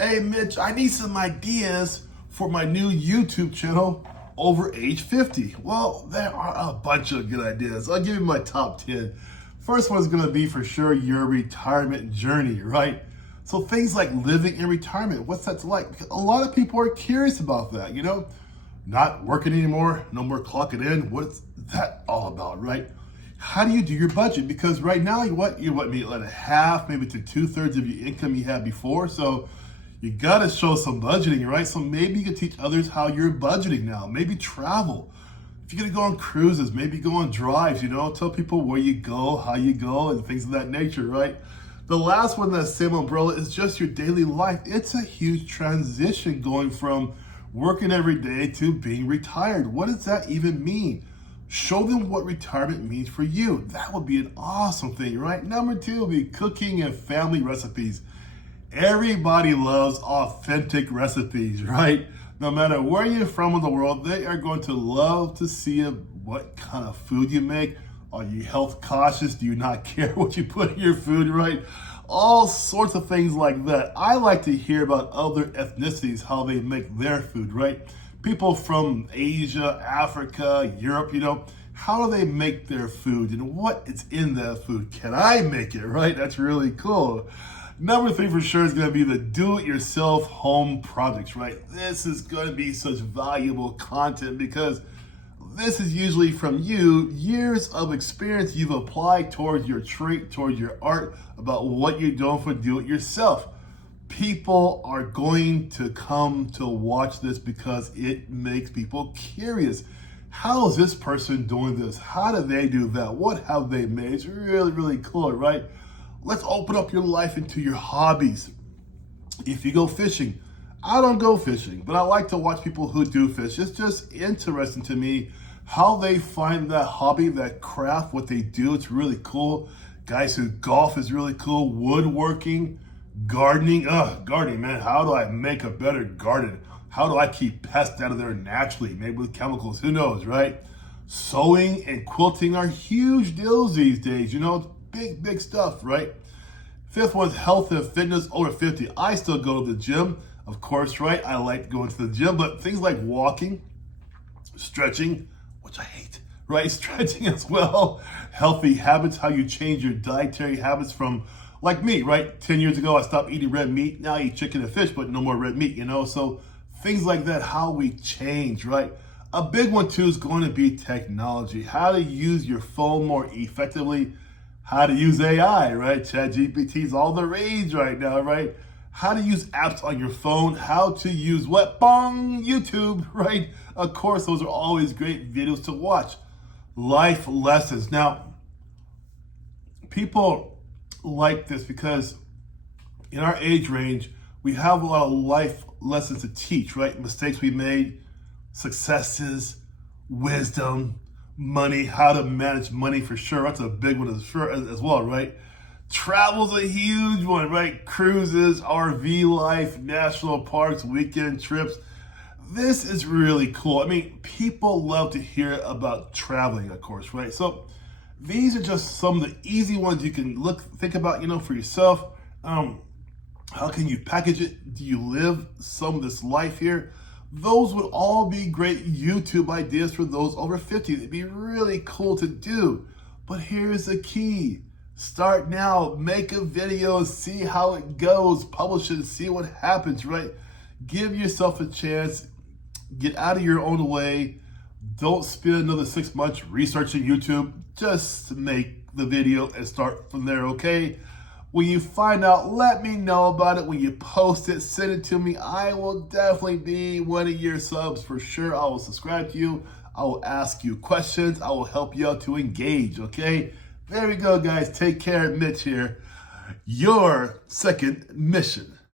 Hey Mitch, I need some ideas for my new YouTube channel over age 50. Well, there are a bunch of good ideas. I'll give you my top 10. First one is going to be for sure your retirement journey, right? So things like living in retirement, what's that like? Because a lot of people are curious about that, not working anymore, no more clocking in. What's that all about, right? How do you do your budget? Because right now, you're maybe like a half, maybe to 2/3 of your income you had before. So you gotta show some budgeting, right? So maybe you can teach others how you're budgeting now. Maybe travel. If you're gonna go on cruises, maybe go on drives, tell people where you go, how you go, and things of that nature, right? The last one, that same umbrella, is just your daily life. It's a huge transition going from working every day to being retired. What does that even mean? Show them what retirement means for you. That would be an awesome thing, right? Number two would be cooking and family recipes. Everybody loves authentic recipes, right? No matter where you're from in the world, they are going to love to see what kind of food you make. Are you health cautious? Do you not care what you put in your food, right? All sorts of things like that. I like to hear about other ethnicities, how they make their food, right? People from Asia, Africa, Europe, how do they make their food and what is in that food? Can I make it, right? That's really cool. Number three for sure is going to be the do-it-yourself home projects, right? This is going to be such valuable content because this is usually from you, years of experience you've applied towards your trait, towards your art, about what you're doing for do-it-yourself. People are going to come to watch this because it makes people curious. How is this person doing this? How do they do that? What have they made? It's really, really cool, right? Let's open up your life into your hobbies. If you go fishing, I don't go fishing, but I like to watch people who do fish. It's just interesting to me how they find that hobby, that craft, what they do. It's really cool. Guys who golf is really cool. Woodworking, gardening. Gardening, man. How do I make a better garden? How do I keep pests out of there naturally? Maybe with chemicals, who knows, right? Sewing and quilting are huge deals these days. Big stuff, right? Fifth one's health and fitness over 50. I still go to the gym, of course, right? I like going to the gym, but things like walking, stretching, which I hate, right? Stretching as well. Healthy habits, how you change your dietary habits from, like me, right? 10 years ago, I stopped eating red meat. Now I eat chicken and fish, but no more red meat, So things like that, how we change, right? A big one too is going to be technology. How to use your phone more effectively. How to use AI, right? ChatGPT is all the rage right now, right? How to use apps on your phone. How to use what? Bong! YouTube, right? Of course, those are always great videos to watch. Life lessons. Now, people like this because in our age range, we have a lot of life lessons to teach, right? Mistakes we made, successes, wisdom, money, how to manage money for sure. That's a big one as well, right? Travel's a huge one, right? Cruises, RV life, national parks, weekend trips. This is really cool. People love to hear about traveling, of course, right? So these are just some of the easy ones you can think about, for yourself. How can you package it? Do you live some of this life here? Those would all be great YouTube ideas for those over 50. It'd be really cool to do. But here's the key. Start now, make a video, see how it goes, publish it, see what happens, right? Give yourself a chance, get out of your own way. Don't spend another 6 months researching YouTube. Just make the video and start from there, okay? When you find out, let me know about it. When you post it, send it to me. I will definitely be one of your subs for sure. I will subscribe to you. I will ask you questions. I will help you out to engage, okay? There we go, guys. Take care. Mitch here. Your second mission.